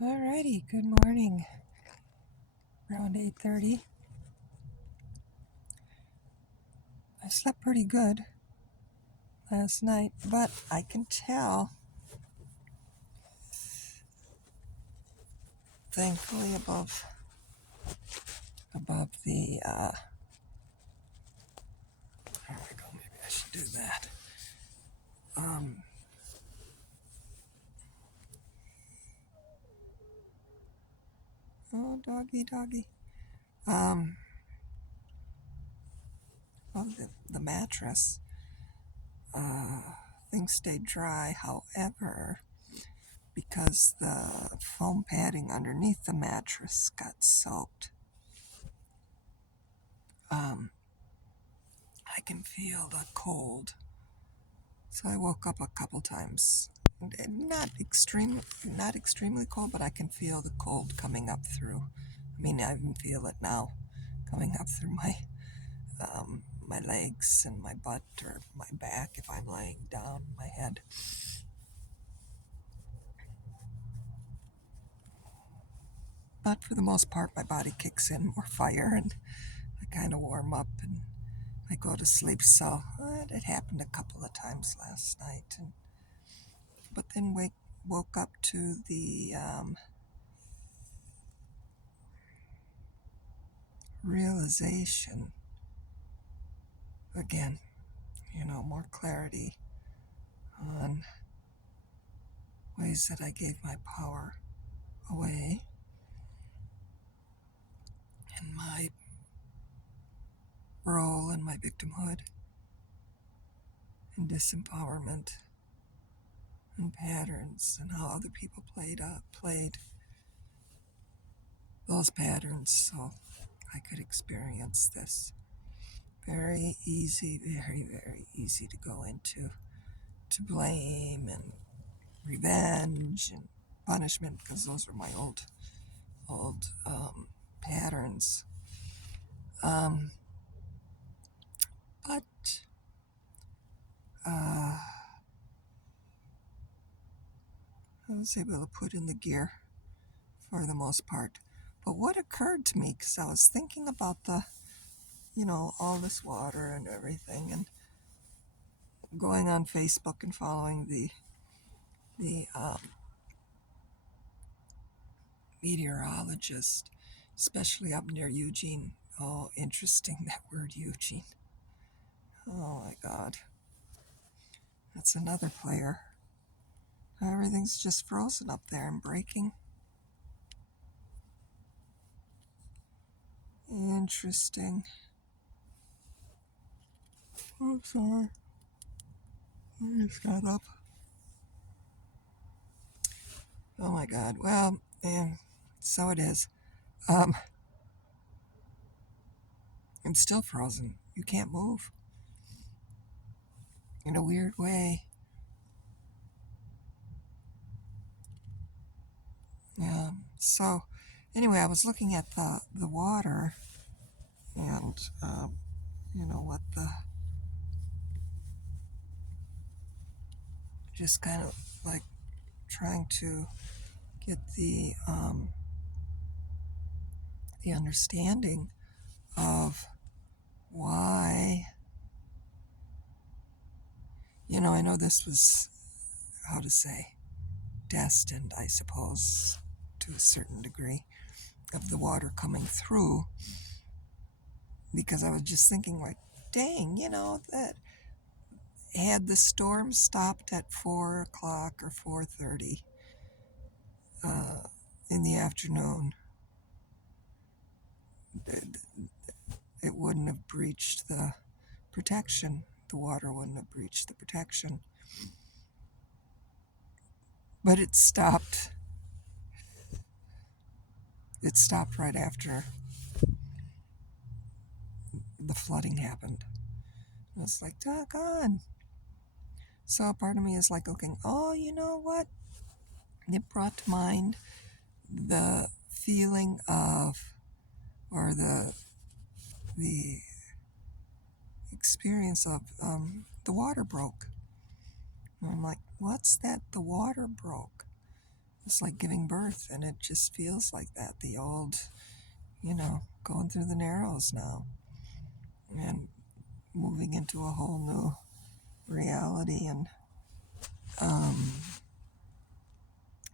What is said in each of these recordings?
Alrighty, good morning. Around 8:30. I slept pretty good last night, but I can tell, thankfully, above the. There we go. Maybe I should do that. Um, oh, doggy, doggy. Um, well, the mattress. Uh, things stayed dry. However, because the foam padding underneath the mattress got soaked, um, I can feel the cold. So I woke up a couple times. Not extremely cold, but I can feel the cold coming up through. I mean, I even feel it now, coming up through my legs and my butt or my back if I'm laying down, my head. But for the most part, my body kicks in more fire, and I kind of warm up and I go to sleep. So it happened a couple of times last night, but then woke up to the realization again, more clarity on ways that I gave my power away and my role in my victimhood and disempowerment and patterns and how other people played those patterns so I could experience this. Very easy, very, very easy to go into, to blame and revenge and punishment, because those are my old patterns. Um, but I was able to put in the gear for the most part. But what occurred to me, because I was thinking about all this water and everything, and going on Facebook and following the meteorologist, especially up near Eugene. Oh, interesting, that word Eugene. Oh my God. That's another player. Everything's just frozen up there and breaking. Interesting. I'm sorry. I just got up. Oh my God. Well, yeah, so it is. Um, it's still frozen. You can't move in a weird way. Yeah. So, anyway, I was looking at the water and, what just kind of like trying to get the understanding of why, I know this was, how to say, destined, I suppose, to a certain degree, of the water coming through, because I was just thinking, like, dang, that had the storm stopped at 4 o'clock or 4:30 uh, in the afternoon, it wouldn't have breached the protection. The water wouldn't have breached the protection. But it stopped. It stopped right after the flooding happened. It was like, doggone. So a part of me is like looking, oh, you know what? It brought to mind the feeling of, or the experience of the water broke. And I'm like, what's that? The water broke. It's like giving birth, and it just feels like that. The old, going through the Narrows now and moving into a whole new reality and um,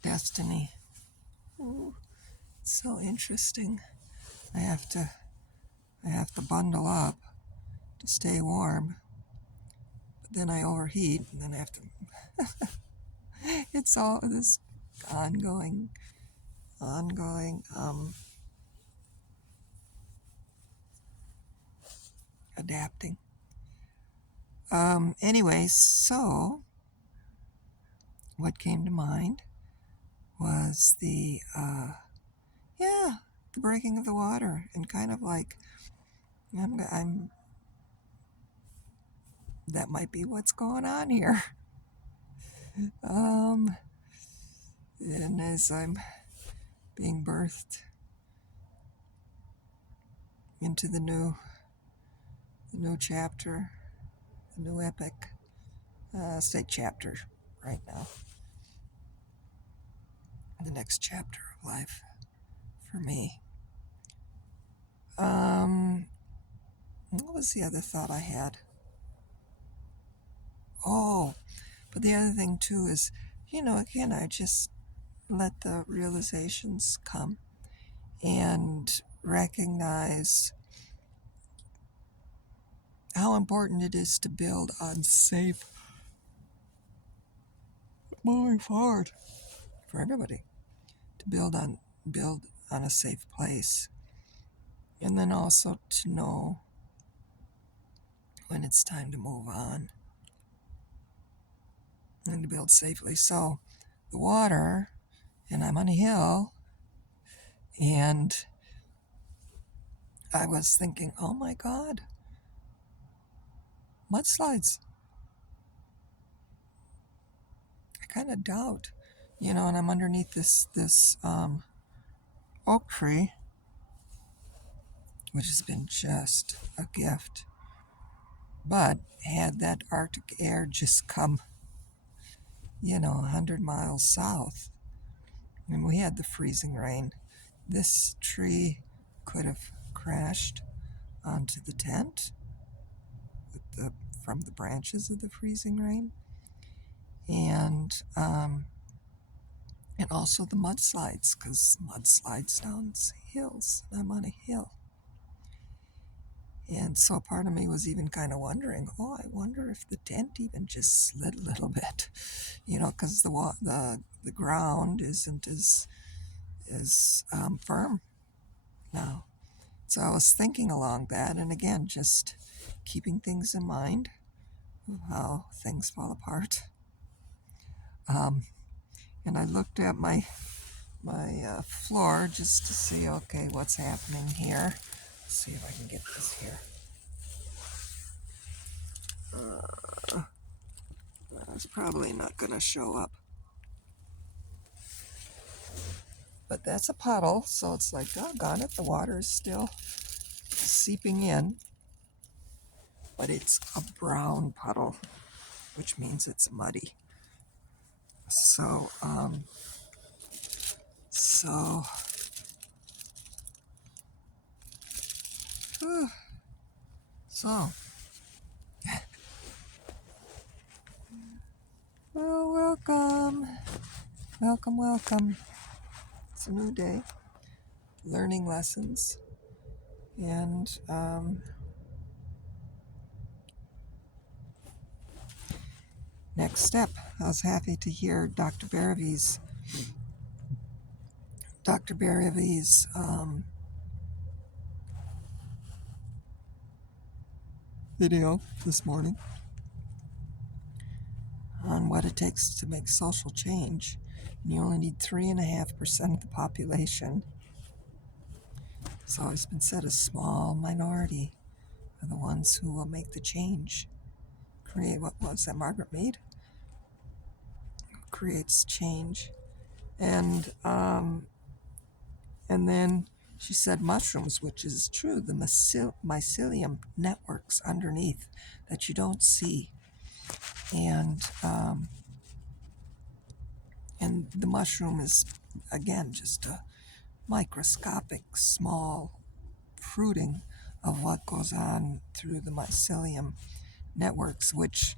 destiny. Ooh, it's so interesting. I have to bundle up to stay warm, but then I overheat, and then I have to. It's all this ongoing, adapting. Anyway, so what came to mind was the breaking of the water, and kind of like I'm that might be what's going on here. Um, and as I'm being birthed into the new chapter, the new epic, say chapter right now, the next chapter of life for me. What was the other thought I had? Oh, but the other thing too is, again, I just let the realizations come and recognize how important it is to build on safe moving forward for everybody, to build on a safe place, and then also to know when it's time to move on and to build safely. So the water, and I'm on a hill, and I was thinking, oh my God, mudslides. I kind of doubt, and I'm underneath this oak tree, which has been just a gift. But had that Arctic air just come, 100 miles south, and we had the freezing rain, this tree could have crashed onto the tent from the branches of the freezing rain, and also the mudslides, because mudslides down hills, and I'm on a hill. And so part of me was even kind of wondering, I wonder if the tent even just slid a little bit, because the ground isn't as firm now. So I was thinking along that, and again, just keeping things in mind of how things fall apart. And I looked at my floor just to see, okay, what's happening here. Let's see if I can get this here. It's probably not going to show up. But that's a puddle, so it's like, doggone it, the water is still seeping in. But it's a brown puddle, which means it's muddy. So, so, well, welcome. Welcome. It's a new day, learning lessons, and next step. I was happy to hear Dr. Baravi's video this morning on what it takes to make social change. And you only need 3.5% of the population. It's always been said a small minority are the ones who will make the change. Create, what was that, Margaret Mead? Creates change. And then she said mushrooms, which is true, the mycelium networks underneath that you don't see. And And the mushroom is, again, just a microscopic, small fruiting of what goes on through the mycelium networks, which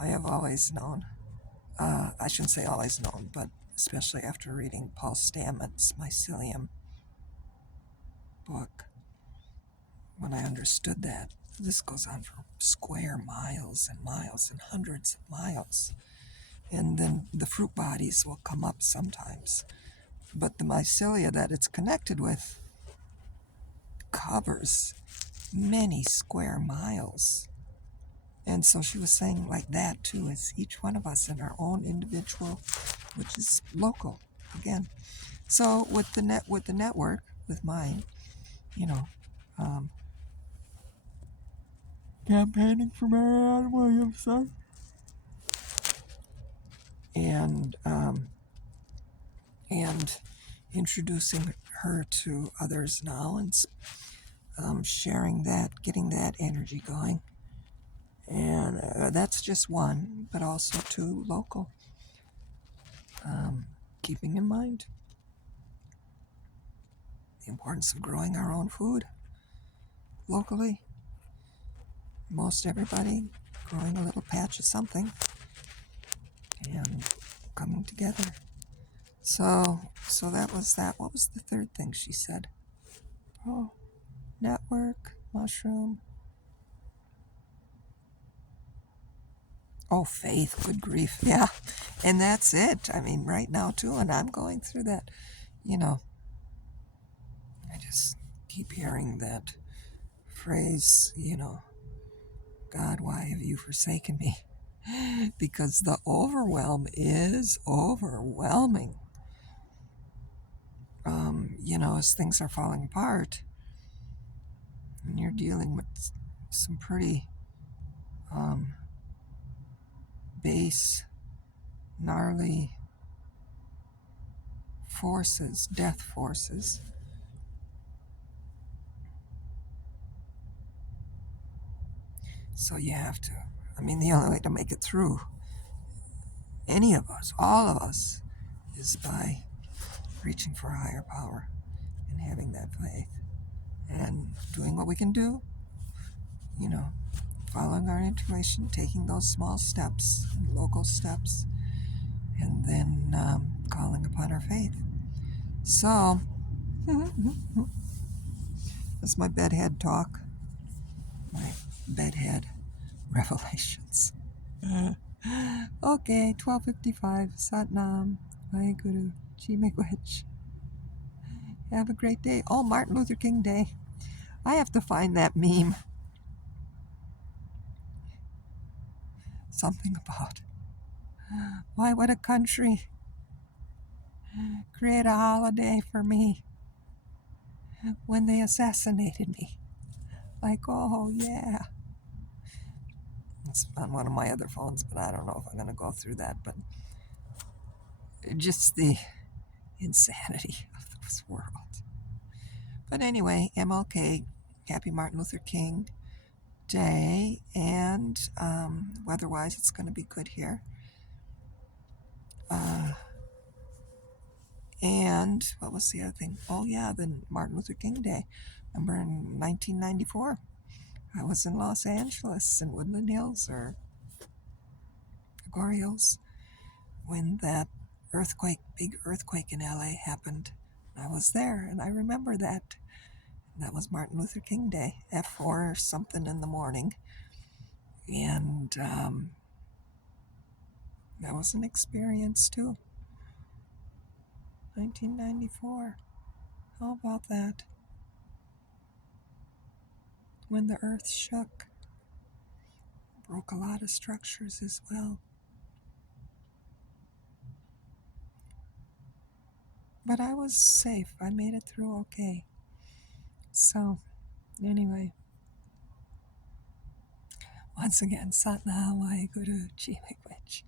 I have always known. I shouldn't say always known, but especially after reading Paul Stamets' Mycelium book, when I understood that this goes on for square miles and miles and hundreds of miles. And then the fruit bodies will come up sometimes. But the mycelia that it's connected with covers many square miles. And so she was saying like that too, is each one of us in our own individual, which is local again. So with the network, with mine, you know, um, campaigning for Marianne Williamson, and and introducing her to others now, and sharing that, getting that energy going, and that's just one, but also two local. Keeping in mind the importance of growing our own food locally. Most everybody growing a little patch of something and coming together. So that was that. What was the third thing she said? Oh, network, mushroom. Oh, faith, good grief. Yeah. And that's it. I mean, right now too, and I'm going through that. You know, I just keep hearing that phrase, God, why have you forsaken me? Because the overwhelm is overwhelming. As things are falling apart, and you're dealing with some pretty base, gnarly forces, death forces. So you have to, the only way to make it through, any of us, all of us, is by reaching for a higher power and having that faith and doing what we can do, you know, following our intuition, taking those small steps, local steps, and then calling upon our faith. So, that's my bedhead talk, my bedhead revelations. Okay, 12:55, Satnam, Vaheguru, Chi-miigwech. Have a great day. Oh, Martin Luther King Day. I have to find that meme. Something about why would a country create a holiday for me when they assassinated me? Like, oh, yeah. It's on one of my other phones, but I don't know if I'm going to go through that. But just the insanity of this world. But anyway, MLK, happy Martin Luther King Day, and weather-wise, it's going to be good here. And what was the other thing? Oh, yeah, the Martin Luther King Day. Remember in 1994, I was in Los Angeles, in Woodland Hills, or Agoura Hills, when that big earthquake in LA happened. I was there, and I remember that. That was Martin Luther King Day at 4 or something in the morning. And that was an experience, too. 1994. How about that? When the earth shook, broke a lot of structures as well. But I was safe. I made it through okay. So, anyway, once again, Satnam Vaheguru Chi-miigwech.